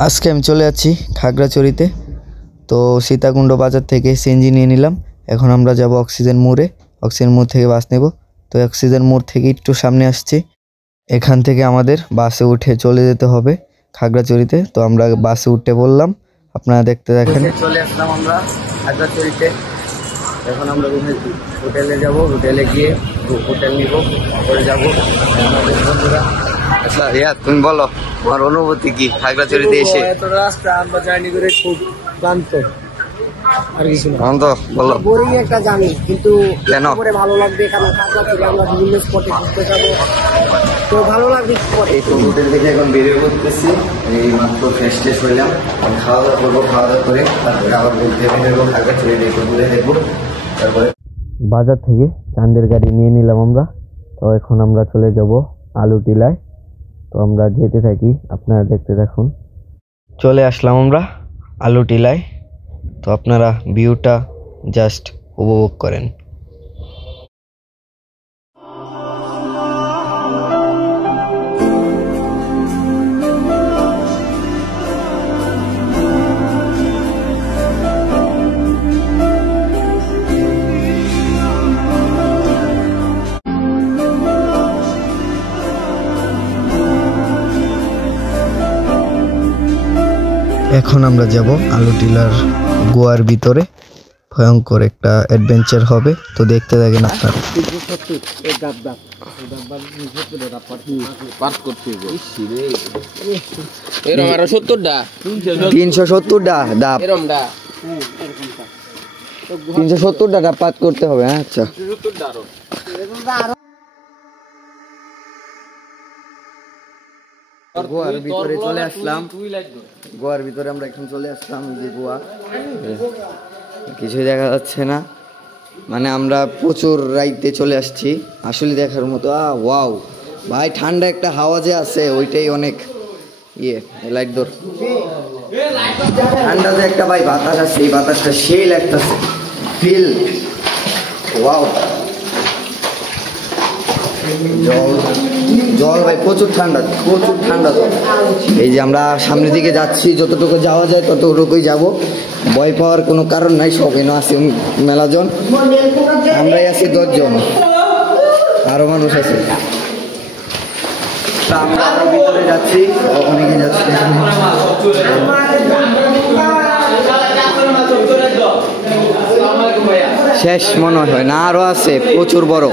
আজকে আমি চলে যাচ্ছি খাগড়াছড়িতে। তো সীতাকুণ্ড বাজার থেকে সিএনজি নিয়ে নিলাম। এখন আমরা যাব অক্সিজেন মোড়ে। অক্সিজেন মোড় থেকে বাস নেব। তো অক্সিজেন মোড় থেকে একটু সামনে আসছি। এখান থেকে আমাদের বাসে উঠে চলে যেতে হবে খাগড়াছড়িতে। তো আমরা বাসে উঠে বললাম, আপনারা দেখতে দেখেন। চলে আসলাম আমরা খাগড়াছড়িতে। এখন আমরা হোটেলে যাব। হোটেলে গিয়ে হোটেল নিব, তারপরে যাবো আমাদের বন্ধুরা। আচ্ছা রিয়া, তুমি বলো তোমার অনুভূতি কি খাগড়াছড়িতে এসে? এত রাস্তা আমরা জার্নি করে খুব ক্লান্ত, আর কিছু না। তো বলো, বোরিং একটা জার্নি, কিন্তু কেন পরে ভালো লাগবে। কারণ খাগড়াছড়ি আমরা বিভিন্ন স্পটে ঘুরতে যাবো, তো ভালো লাগবে। এই তো হোটেল থেকে এখন বেরিয়ে পড়তেছি। এই মাত্র ফ্রেশ ট্রেশ হইলাম, খাওয়া দাওয়া করবো। খাওয়া দাওয়া করে তারপরে আবার বলতে বেরোবো, খাগড়াছড়ি ঘুরে দেখবো। তারপরে বাজার থেকে চাঁদের গাড়ি নিয়ে নিলাম আমরা। তো এখন আমরা চলে যাব আলু টিলায়। তো আমরা যেতে থাকি, আপনারা দেখতে থাকুন। চলে আসলাম আমরা আলু টিলায়। তো আপনারা ভিউটা জাস্ট উপভোগ করেন। এখন আমরা যাব আলু টিলার গোয়ার ভিতরে। ভয়ঙ্কর একটা অ্যাডভেঞ্চার হবে, তো দেখতে থাকেন আপনারা। 370টা ডাব পাত করতে হবে। আচ্ছা, গোয়ার ভিতরে চলে আসলাম। গোয়ার ভিতরে আমরা এখন চলে আসলাম। যে গোয়া কিছুই দেখা যাচ্ছে না, মানে আমরা প্রচুর রাইতে চলে আসছি। আসলে দেখার মতো। ওয়াও ভাই, ঠান্ডা একটা হাওয়া যে আছে ওইটাই অনেক লাইট দর ঠান্ডা যে একটা ভাই বাতাস আছে, এই বাতাসটা সেই লাগতেছে ফিল। ওয়াও, জল ভাই প্রচুর ঠান্ডা, প্রচুর ঠান্ডা জল। এই যে আমরা সামনের দিকে যাচ্ছি, যতটুকু যাওয়া যায় ততটুকুই যাব। ভয় পাওয়ার কোনো কারণ নাই, সব এনে আছে মেলাজন। আমরাই আছি 10 জন, আরো মানুষ আছে। আমরা আরো ভিতরে যাচ্ছি, অনেকে যাচ্ছে। শেষ মনে হয় না, আরো আছে প্রচুর বড়।